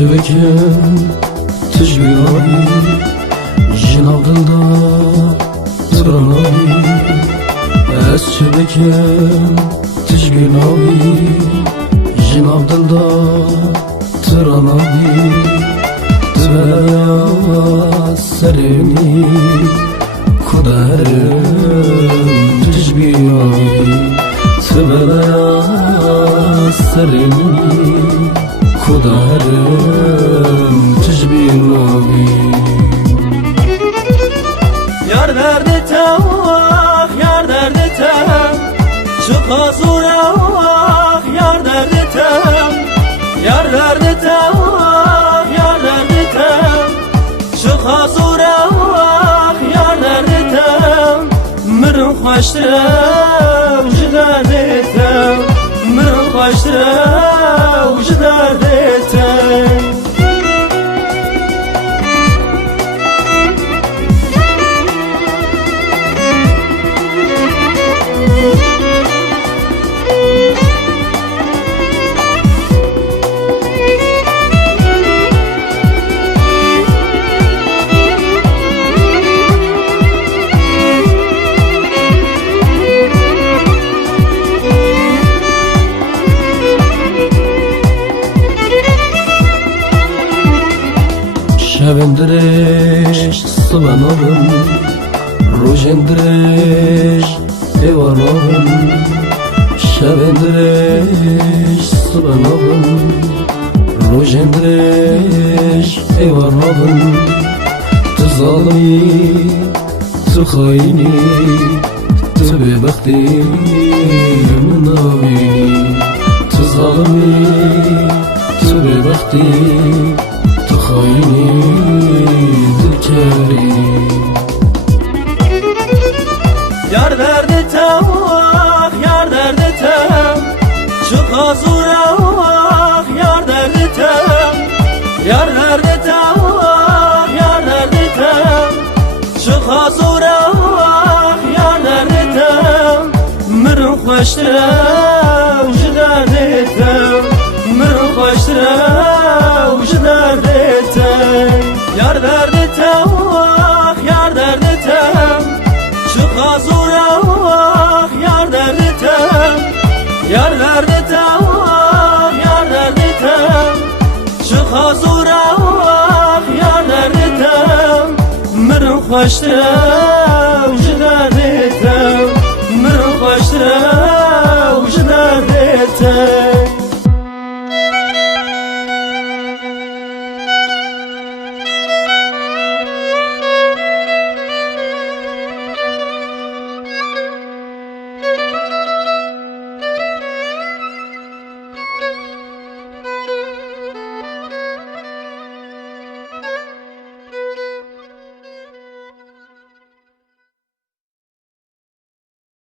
شبكم تجبيراني جناب دلدا تراني از شبكم تجبيراني جناب دلدا تراني تبايا سرني كدارم تجبيراني تبايا سرني كدارم تجبيراني Yar derdi tavak, yar derdi tem Çık hazura vak, yar derdi tem Yar derdi tavak, yar derdi tem Çık hazura vak, yar derdi tem Mırın hoştrev, jiderdi tem Mırın hoştrev, jiderdi tem شبندرش صبنارم روشندرش ایوانارم شبندرش صبنارم روشندرش ایوانارم تو ظالمی تو خاینی تو ببختی من نامینی تو ظالمی تو ببختی تو خاینی دلکاری Yar derdi tavak, yar derdi tem Çık hazura vak, yar derdi tem Yar derdi tavak, yar derdi tem Çık hazura vak, yar derdi tem Mırın hoştrev, jiderdi tem Mırın hoştrev, jiderdi tem Yar derdi tavak, yar derdi tem Çık hazura vak, yar derdi tem Yar derdi tavak, yar derdi tem Çık hazura vak, yar derdi tem Mırın hoştrev, jiderdi tem Mırın hoştrev, jiderdi tem